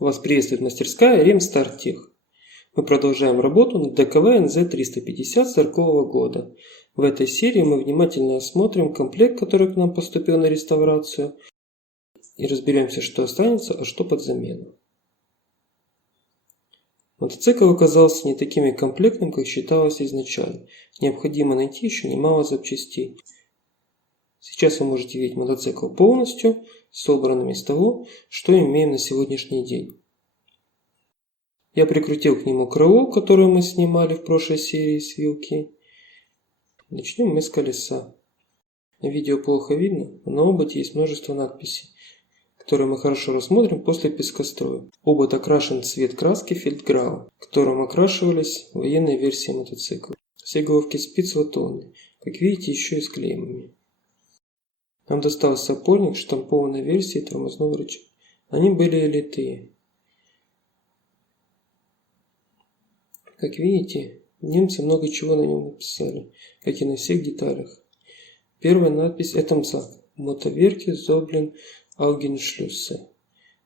Вас приветствует мастерская Ремстартех. Мы продолжаем работу над ДКВ НЗ-350 40 года. В этой серии мы внимательно осмотрим комплект, который к нам поступил на реставрацию, и разберемся, что останется, а что под замену. Мотоцикл оказался не таким комплектным, как считалось изначально. Необходимо найти еще немало запчастей. Сейчас вы можете видеть мотоцикл полностью, собранным из того, что имеем на сегодняшний день. Я прикрутил к нему крыло, которое мы снимали в прошлой серии с вилки. Начнем мы с колеса. На видео плохо видно, но на оботе есть множество надписей, которые мы хорошо рассмотрим после пескостроя. Обод окрашен в цвет краски Фельдграу, которым окрашивались военные версии мотоцикла. Все головки спиц латунные, как видите, еще и с клеймами. Нам достался опорник штампованной версии тормозного рычага. Они были литые. Как видите, немцы много чего на нем написали, как и на всех деталях. Первая надпись – это МЗАК. Мотоверки Зоблен Аугеншлюссе.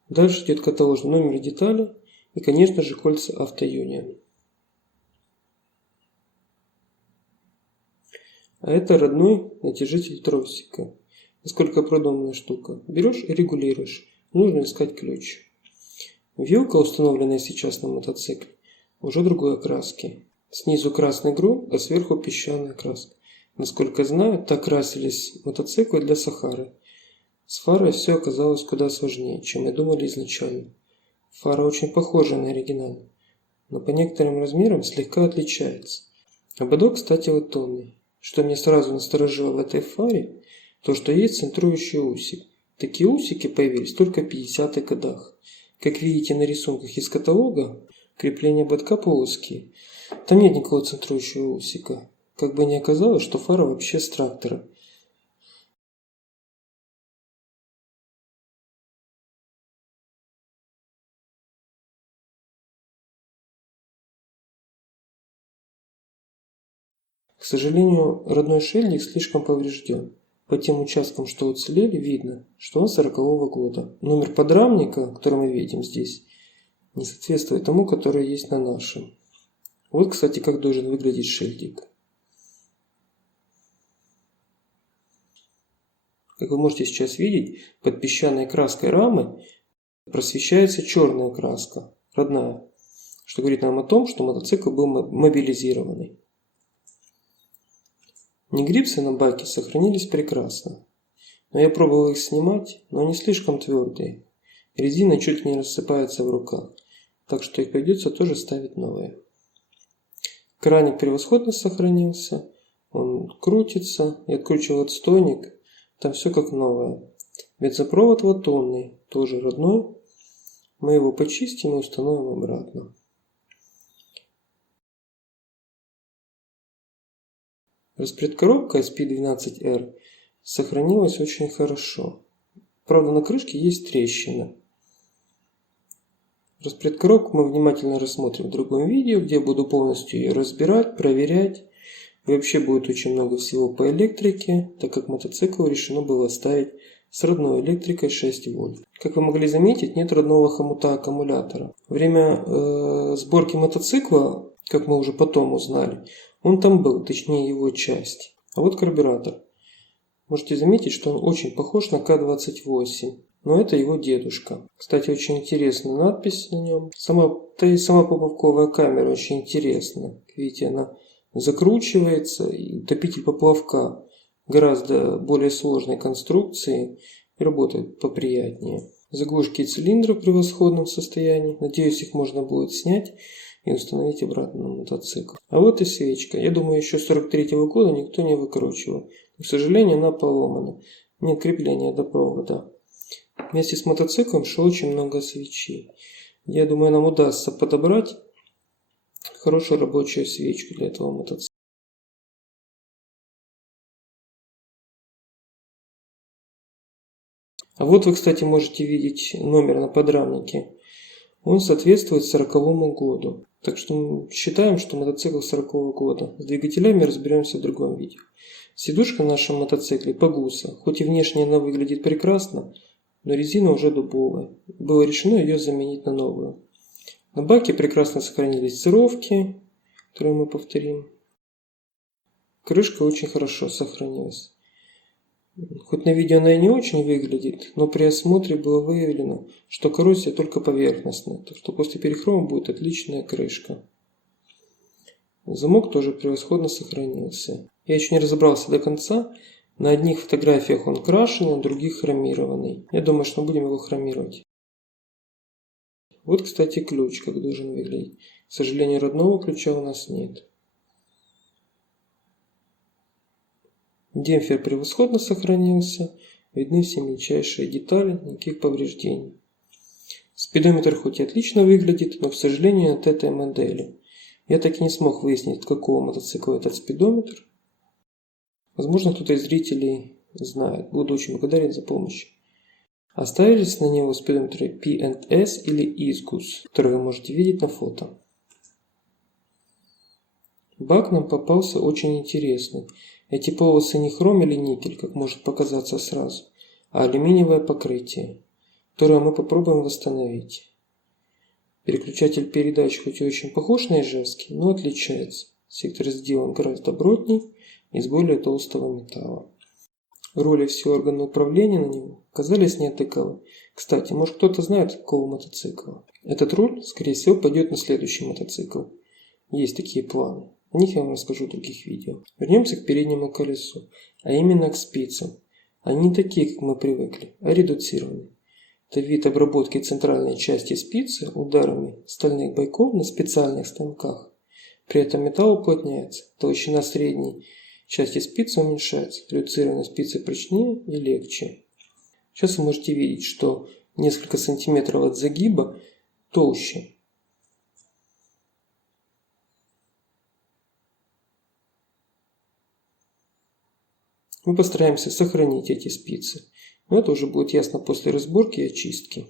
Дальше идет каталожный номер детали и, конечно же, кольца Автоюнион. А это родной натяжитель тросика. Насколько продуманная штука. Берешь и регулируешь. Нужно искать ключ. Вилка, установленная сейчас на мотоцикле, уже другой окраски. Снизу красный грунт, а сверху песчаная краска. Насколько знаю, так красились мотоциклы для Сахары. С фарой все оказалось куда сложнее, чем мы думали изначально. Фара очень похожа на оригинальную, но по некоторым размерам слегка отличается. Ободок, кстати, латунный. Что меня сразу насторожило в этой фаре, то что есть центрующий усик. Такие усики появились только в 50-х годах. Как видите на рисунках из каталога, крепления ободка плоские. Там нет никакого центрующего усика. Как бы ни оказалось, что фара вообще с трактора. К сожалению, родной шильдик слишком поврежден. По тем участкам, что уцелели, видно, что он 40-го года. Номер подрамника, который мы видим здесь, не соответствует тому, который есть на нашем. Вот, кстати, как должен выглядеть шильдик. Как вы можете сейчас видеть, под песчаной краской рамы просвещается черная краска, родная, что говорит нам о том, что мотоцикл был мобилизированный. Негрипсы на баке сохранились прекрасно, но я пробовал их снимать, но они слишком твердые. Резина чуть не рассыпается в руках, так что их придется тоже ставить новые. Краник превосходно сохранился, он крутится, я откручивал отстойник, там все как новое. Бензопровод латунный, тоже родной, мы его почистим и установим обратно. Распредкоробка SP12R сохранилась очень хорошо. Правда, на крышке есть трещина. Распредкоробку мы внимательно рассмотрим в другом видео, где я буду полностью ее разбирать, проверять. И вообще будет очень много всего по электрике, так как мотоцикл решено было ставить с родной электрикой 6 вольт. Как вы могли заметить, нет родного хомута аккумулятора. Время сборки мотоцикла, как мы уже потом узнали, он там был, точнее его часть. А вот карбюратор. Можете заметить, что он очень похож на К28, но это его дедушка. Кстати, очень интересная надпись на нем. Сама поплавковая камера очень интересная. Видите, она закручивается, и утопитель поплавка гораздо более сложной конструкции и работает поприятнее. Заглушки цилиндров в превосходном состоянии. Надеюсь, их можно будет снять и установить обратно на мотоцикл. А вот и свечка. Я думаю, еще с 43-го года никто не выкручивал. Но, к сожалению, она поломана. Нет крепления до провода. Вместе с мотоциклом шло очень много свечей. Я думаю, нам удастся подобрать хорошую рабочую свечку для этого мотоцикла. А вот вы, кстати, можете видеть номер на подрамнике. Он соответствует 40-му году. Так что считаем, что мотоцикл 40-го года. С двигателями разберемся в другом видео. Сидушка на нашем мотоцикле Пагуса. Хоть и внешне она выглядит прекрасно, но резина уже дубовая. Было решено ее заменить на новую. На баке прекрасно сохранились цировки, которые мы повторим. Крышка очень хорошо сохранилась. Хоть на видео она и не очень выглядит, но при осмотре было выявлено, что коррозия только поверхностная, так что после перехрома будет отличная крышка. Замок тоже превосходно сохранился. Я еще не разобрался до конца. На одних фотографиях он крашеный, на других хромированный. Я думаю, что мы будем его хромировать. Вот, кстати, ключ, как должен выглядеть. К сожалению, родного ключа у нас нет. Демпфер превосходно сохранился. Видны все мельчайшие детали, никаких повреждений. Спидометр хоть и отлично выглядит, но, к сожалению, от этой модели. Я так и не смог выяснить, от какого мотоцикла этот спидометр. Возможно, кто-то из зрителей знает. Буду очень благодарен за помощь. Оставились на него спидометры P&S или Isgus, которые вы можете видеть на фото. Бак нам попался очень интересный. Эти полосы не хром или никель, как может показаться сразу, а алюминиевое покрытие, которое мы попробуем восстановить. Переключатель передач хоть и очень похож на ижевский, но отличается. Сектор сделан гораздо добротней, из более толстого металла. Роли все органы управления на него казались неотыковы. Кстати, может кто-то знает какого мотоцикла? Этот руль, скорее всего, пойдет на следующий мотоцикл. Есть такие планы. О них я вам расскажу в других видео. Вернемся к переднему колесу, а именно к спицам. Они не такие, как мы привыкли, а редуцированные. Это вид обработки центральной части спицы ударами стальных бойков на специальных станках. При этом металл уплотняется, толщина средней части спицы уменьшается, редуцированные спицы прочнее и легче. Сейчас вы можете видеть, что несколько сантиметров от загиба толще. Мы постараемся сохранить эти спицы, но это уже будет ясно после разборки и очистки.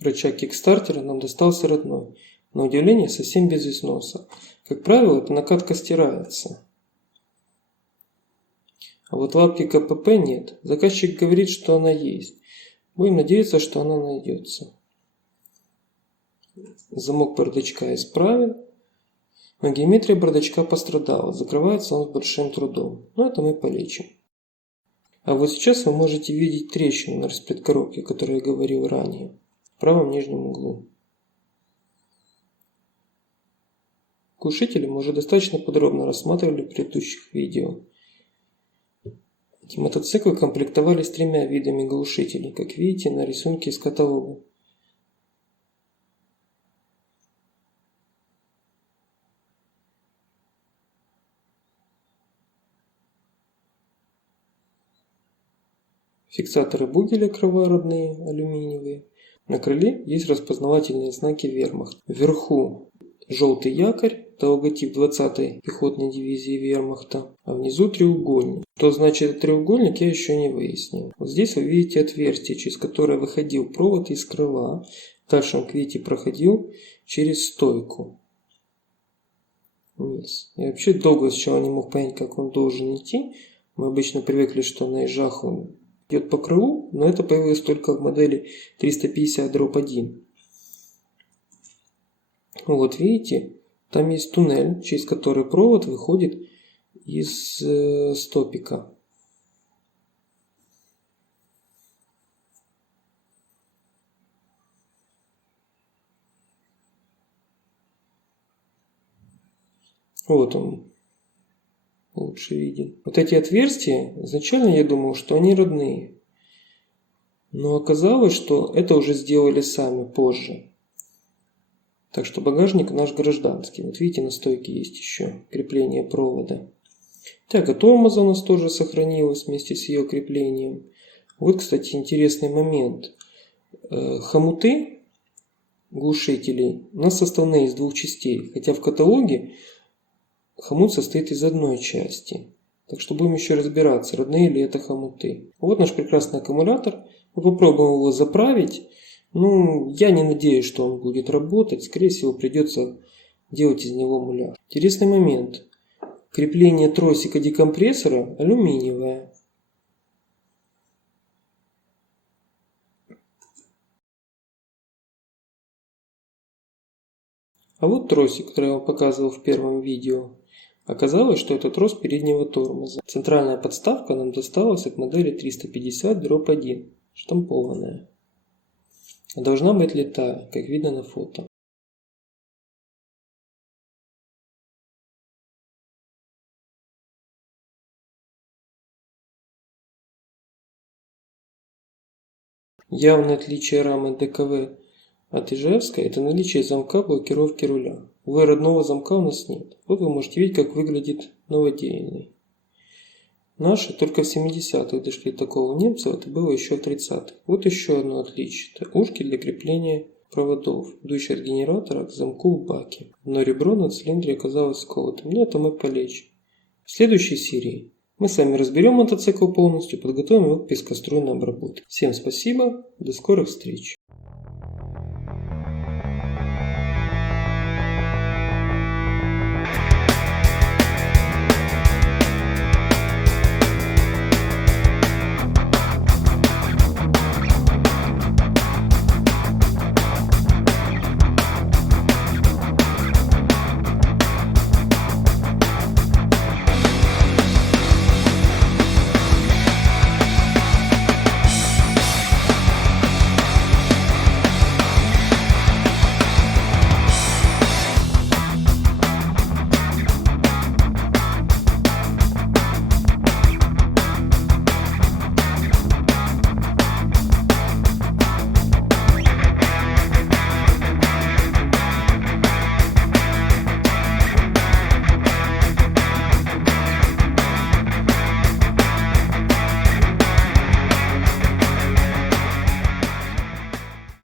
Рычаг кикстартера нам достался родной, на удивление совсем без износа. Как правило, эта накатка стирается. А вот лапки КПП нет. Заказчик говорит, что она есть. Будем надеяться, что она найдется. Замок бардачка исправен, но геометрия бардачка пострадала. Закрывается он с большим трудом. Но это мы полечим. А вот сейчас вы можете видеть трещину на расплеткоробке, о которой я говорил ранее. В правом нижнем углу. Глушители мы уже достаточно подробно рассматривали в предыдущих видео. Эти мотоциклы комплектовались 3 видами глушителей, как видите на рисунке из каталога. Фиксаторы бугеля кровородные, алюминиевые. На крыле есть распознавательные знаки вермахта. Вверху желтый якорь, это логотип 20-й пехотной дивизии вермахта, а внизу треугольник. Что значит треугольник, я еще не выяснил. Вот здесь вы видите отверстие, через которое выходил провод из крыла. Дальше он, как видите, проходил через стойку вниз. Я вообще долго сначала не мог понять, как он должен идти. Мы обычно привыкли, что на ежах он идет по крылу, но это появилось только в модели 350-1. Вот видите, там есть туннель, через который провод выходит из стопика. Вот он лучше виден. Вот эти отверстия, изначально я думал, что они родные. Но оказалось, что это уже сделали сами позже. Так что багажник наш гражданский. Вот видите, на стойке есть еще крепление провода. Так, а тормоза у нас тоже сохранилось вместе с ее креплением. Вот, кстати, интересный момент. Хомуты глушителей у нас составные из 2 частей. Хотя в каталоге хомут состоит из одной части. Так что будем еще разбираться, родные ли это хомуты. Вот наш прекрасный аккумулятор. Мы попробуем его заправить. Ну, я не надеюсь, что он будет работать. Скорее всего, придется делать из него муляж. Интересный момент. Крепление тросика декомпрессора алюминиевое. А вот тросик, который я вам показывал в первом видео. Оказалось, что это трос переднего тормоза. Центральная подставка нам досталась от модели 350-1, штампованная. Должна быть литая, как видно на фото. Явное отличие рамы ДКВ от ижевской – это наличие замка блокировки руля. Увы, родного замка у нас нет. Вот вы можете видеть, как выглядит новодельный. Наши только в 70-х дошли до такого. У немцев это было еще в 30-х. Вот еще одно отличие. Это ушки для крепления проводов, идущие от генератора к замку в баке. Но ребро на цилиндре оказалось сколотым. Но это мы полечим. В следующей серии мы с вами разберем мотоцикл полностью, подготовим его к пескоструйной обработке. Всем спасибо, до скорых встреч!